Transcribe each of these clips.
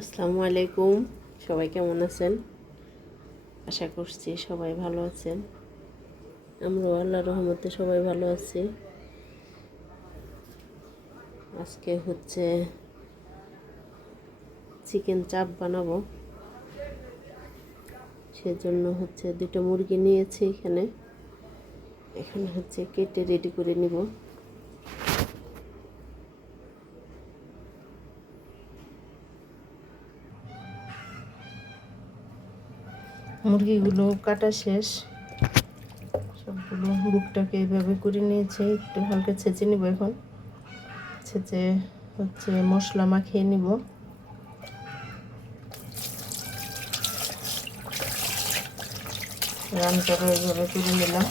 আসসালামু আলাইকুম। সবাই কেমন আছেন? আশা করছি সবাই ভালো আছেন। আমরাও আল্লাহ রহমতে সবাই ভালো আছি। আজকে হচ্ছে চিকেন চাপ বানাবো। সেজন্য হচ্ছে দুটো মুরগি নিয়েছি এখানে। এখানে হচ্ছে কেটে রেডি করে নিব। মুরগিগুলো কাটা শেষ। সবগুলো বুকটাকে এইভাবে করে নিয়েছে। একটু হালকা ছেঁচে নিব এখন। ছেঁচে হচ্ছে মশলা মাখিয়ে নিব। রান্নাটা এইভাবে করে নিলাম।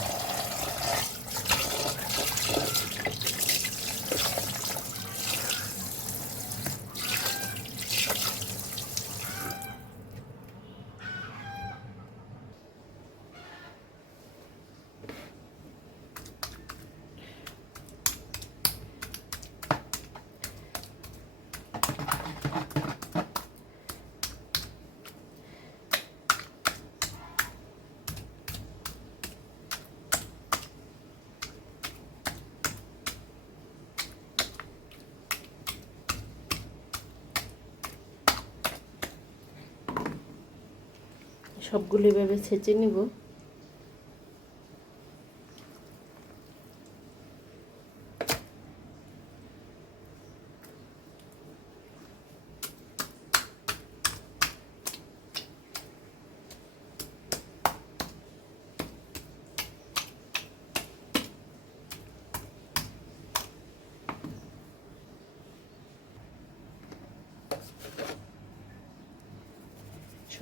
সবগুলো এভাবে ছেঁচে নিব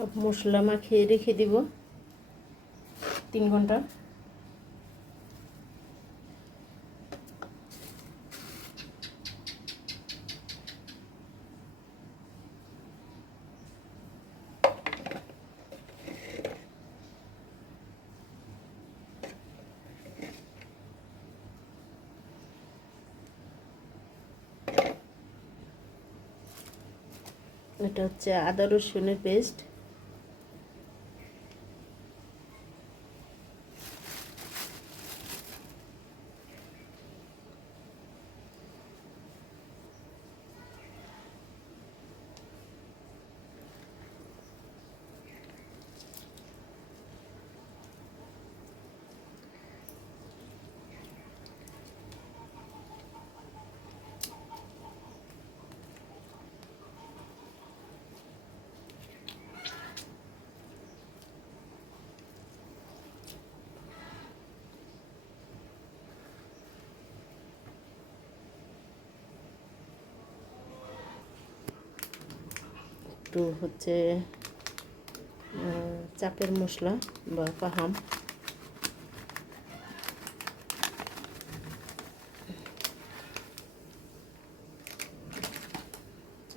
সব মশলা মাখিয়ে রেখে দিব। তিন ঘণ্টা। এটা হচ্ছে আদা রসুনের পেস্ট একটু হচ্ছে চাপের মশলা বা পাহাম।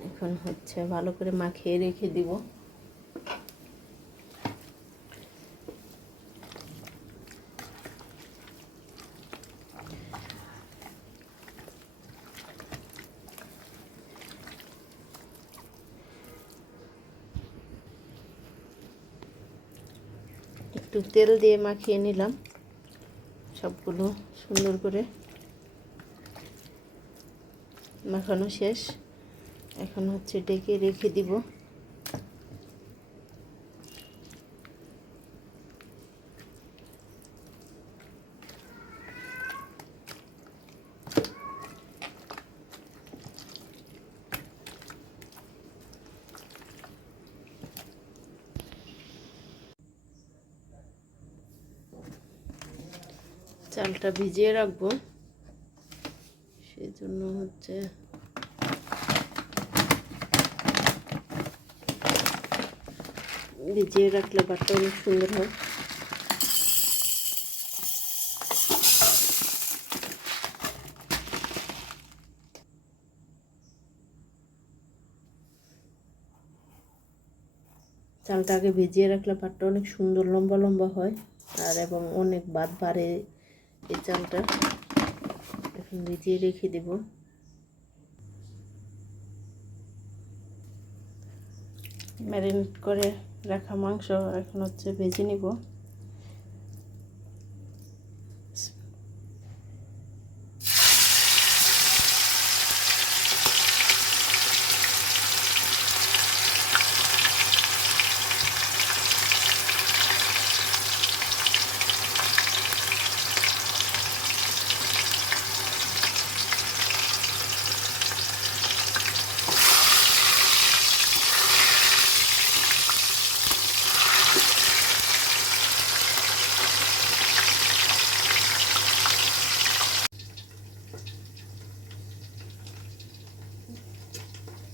এখন হচ্ছে ভালো করে মাখিয়ে রেখে দিব। একটু তেল দিয়ে মাখিয়ে নিলাম সবগুলো সুন্দর করে। মাখানো শেষ। এখন হচ্ছে ডেকে রেখে দিব। চালটা ভিজিয়ে রাখব। সেই জন্য হচ্ছে ভিজিয়ে রাখলে বাটটা অনেক সুন্দর হয়। চালটা আগে ভিজিয়ে রাখলে পাটটা অনেক সুন্দর, লম্বা লম্বা হয়। আর এবং অনেক বাদ বাড়ে এই চালটা এখন ভিজিয়ে রেখে দেব। ম্যারিনেট করে রাখা মাংস এখন হচ্ছে ভেজে নিব।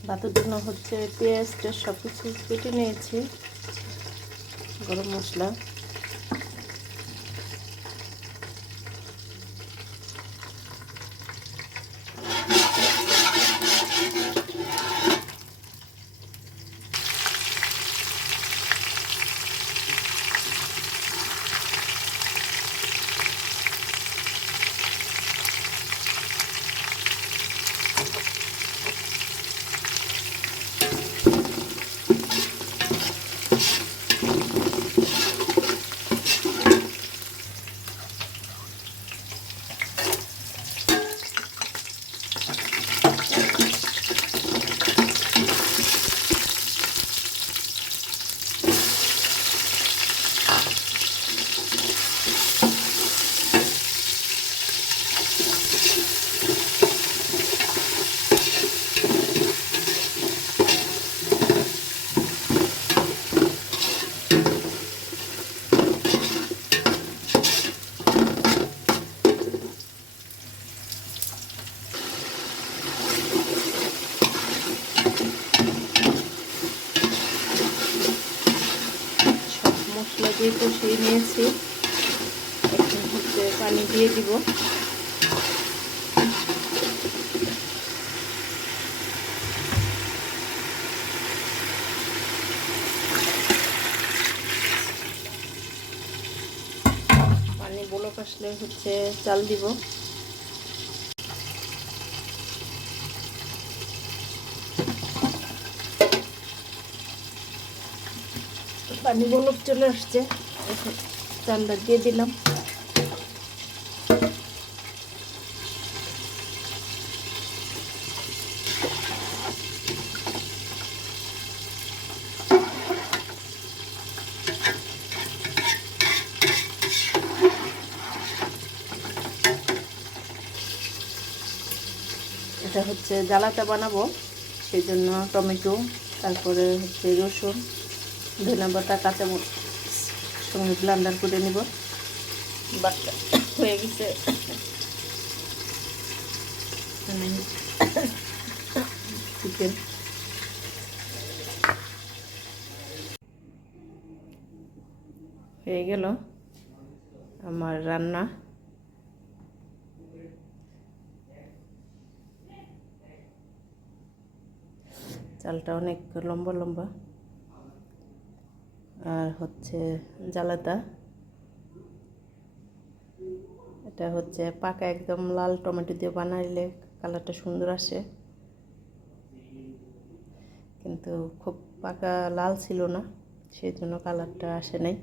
ভাতের জন্য হচ্ছে পেঁয়াজটা সব কিছু কেটে নিয়েছি। গরম মশলা। মশলা দিয়ে কষিয়ে নিয়েছি। এখন হচ্ছে পানি দিয়ে দিব। পানি বলক আসলে হচ্ছে চাল দিব। পানি চলে আসছে। চালটা দিয়ে দিলাম। এটা হচ্ছে জ্বালাটা বানাবো, সেই জন্য টমেটো, তারপরে হচ্ছে রসুন। ধনে বাটা কাঁচামরিচ। সঙ্গে ব্লান্ডার করে নিব। বাটা হয়ে গেছে। চিকেন হয়ে গেল আমার রান্না। চালটা অনেক লম্বা লম্বা। আর হচ্ছে জ্বালাতা। এটা হচ্ছে পাকা একদম লাল টমেটো দিয়ে বানাইলে কালারটা সুন্দর আসে। কিন্তু খুব পাকা লাল ছিল না সেই জন্য কালারটা আসে নাই।